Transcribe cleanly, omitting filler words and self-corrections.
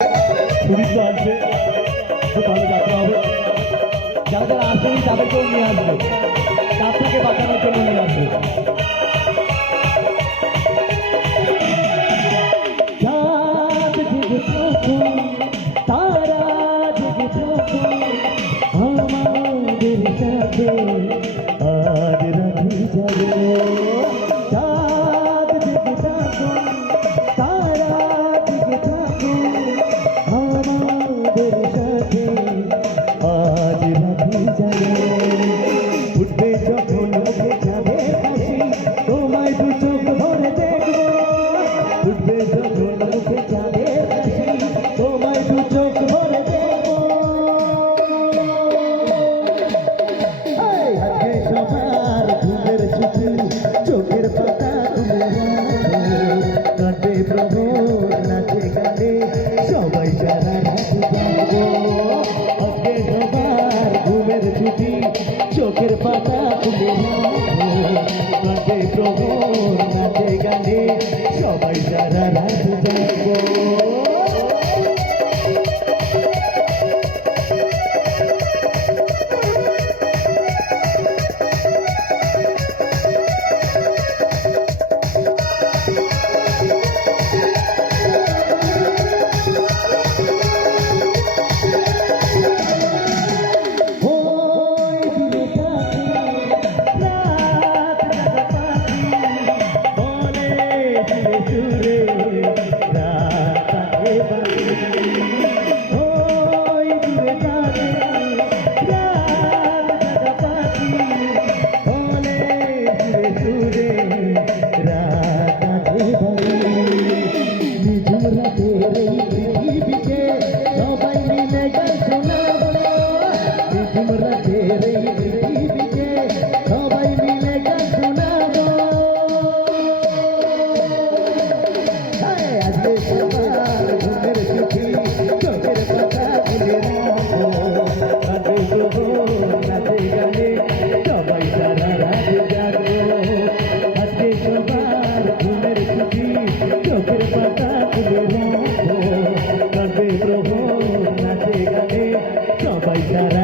Tourist আসবে, খুব ভালো যাত্রা হবে। যারা যারা আসেনি তাদেরকেও নিয়ে আসবে, যাত্রাকে বাঁচানোর জন্য নিয়ে আসবে। তারা আমাদের সাথে আজ রাখি যাবে, চাঁদ জেগে থাকো, তারা জেগে থাকো আমাদের সাথে আজ রাখি যাবে। উঠবে যখন উঠে যাবে হাসি, তোমায় দু চোখ ভরে দেখবো। উঠবে যখন উঠে যাবে হাসি, তোমায় দু চোখ ভরে দেখবো। আজকে সবার ঘুমের ছুটি, চোখের পাতা তুলে কাঁদে প্রভু নাচে গানে সবাই সারা রাত জাগবো। আজকে সবার ঘুমের ছুটি, চোখের পাতা তুলে কাঁদে প্রভু নাচে গানে সবাই সারা রাত জাগবো। Bye.